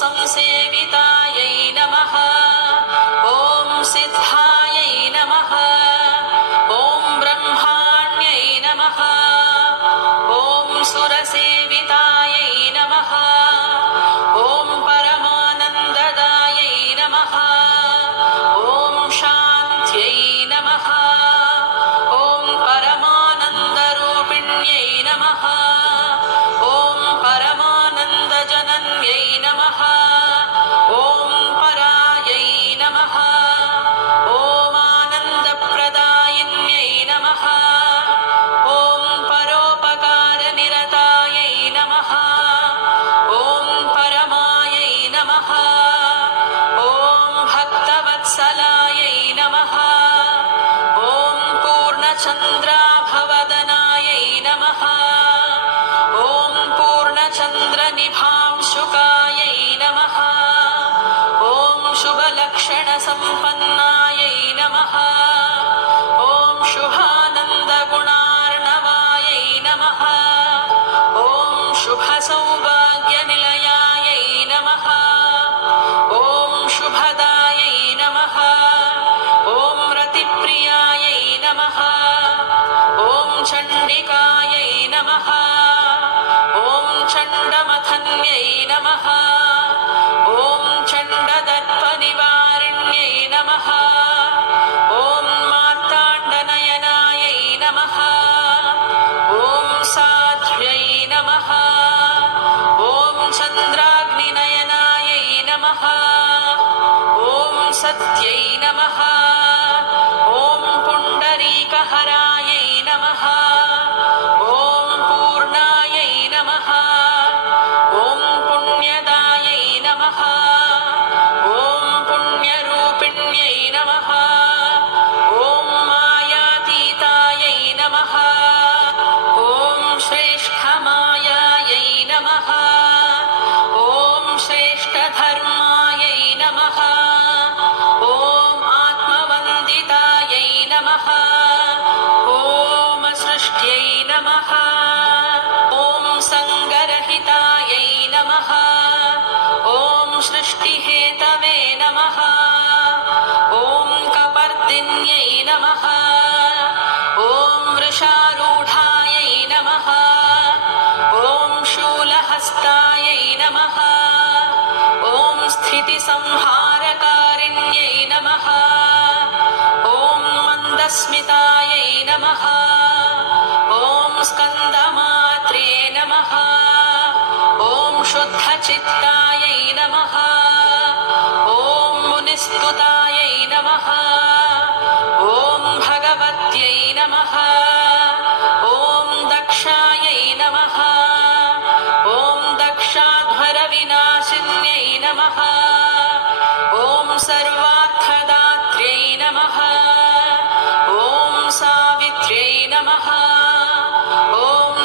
संसेविता थन्यै नमः। ॐ चण्डदर्पनिवारिण्यै नमः। ॐ मार्ताण्डनयनायै नमः। ॐ साध्व्यै नमः। ॐ चन्द्राग्निनयनायै नमः। ॐ सत्यै नमः। स्थितिसंहारकारिण्यै नमः। ॐ मन्दस्मितायै नमः। ॐ स्कन्दमात्रे नमः। ॐ शुद्धचित्तायै नमः। ॐ मुनिस्तुता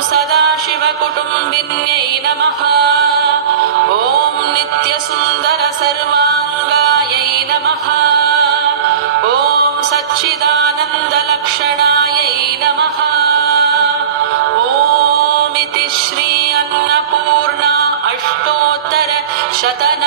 सदाशिवकुटुम्बिन्यै नमः। ॐ नित्यसुन्दर सर्वाङ्गायै नमः। ॐ सच्चिदानन्दलक्षणायै नमः। ॐ इति श्री अन्नपूर्णा अष्टोत्तरशतन